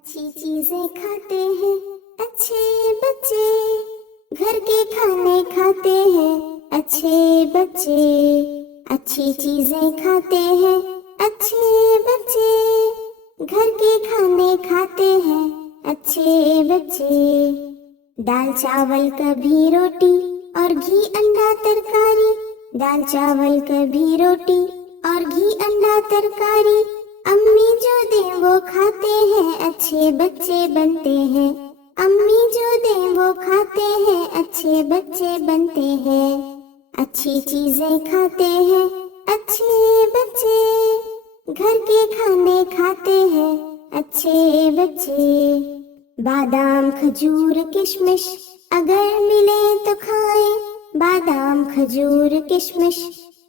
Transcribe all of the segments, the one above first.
اچھی چیزیں کھاتے ہیں اچھے بچے، گھر کے کھانے کھاتے ہیں اچھے بچے، اچھی چیزیں کھاتے ہیں اچھے بچے، گھر کے کھانے کھاتے ہیں اچھے بچے۔ دال چاول کبھی روٹی اور گھی انڈا ترکاری، دال چاول کبھی روٹی اور گھی انڈا ترکاری، امی جو دیں وہ کھاتے ہیں اچھے بچے بنتے ہیں، امی جو دیں وہ کھاتے ہیں اچھے بچے بنتے ہیں۔ اچھی چیزیں کھاتے ہیں اچھے بچے، گھر کے کھانے کھاتے ہیں اچھے بچے۔ بادام کھجور کشمش اگر ملے تو کھائیں، بادام کھجور کشمش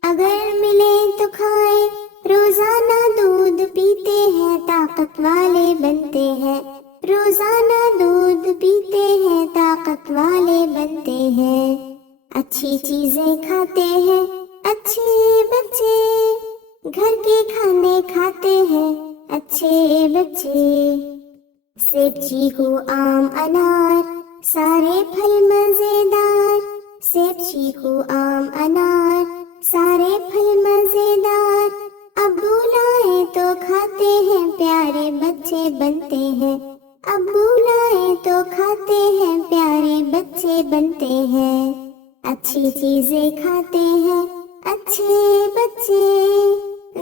اگر ملے تو کھائیں، روزانہ دودھ پیتے ہیں طاقت والے بنتے ہیں، روزانہ دودھ پیتے ہیں طاقت والے بنتے ہیں۔ اچھی چیزیں کھاتے ہیں اچھے بچے، گھر کے کھانے کھاتے ہیں اچھے بچے۔ سیب چیکو آم انار سارے پھل مزیدار، سیب چیکو آم انار سارے پھل مزیدار، ابو لائے تو کھاتے ہیں پیارے بچے بنتے ہیں، ابو لائے تو کھاتے ہیں پیارے بچے بنتے ہیں۔ اچھی چیزیں کھاتے ہیں اچھے بچے،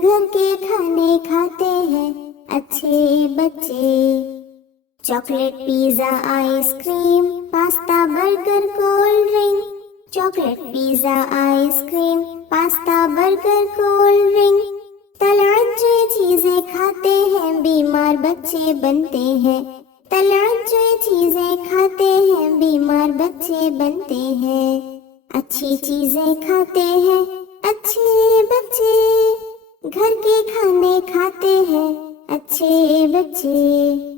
گھر کے کھانے کھاتے ہیں اچھے بچے۔ Chocolate pizza ice cream pasta burger cold drink, chocolate pizza ice cream pasta burger cold drink, تلعج جو چیزیں کھاتے ہیں بیمار بچے بنتے ہیں، تلعج جو چیزیں کھاتے ہیں بیمار بچے بنتے ہیں۔ اچھی چیزیں کھاتے ہیں اچھے بچے، گھر کے کھانے کھاتے ہیں اچھے بچے۔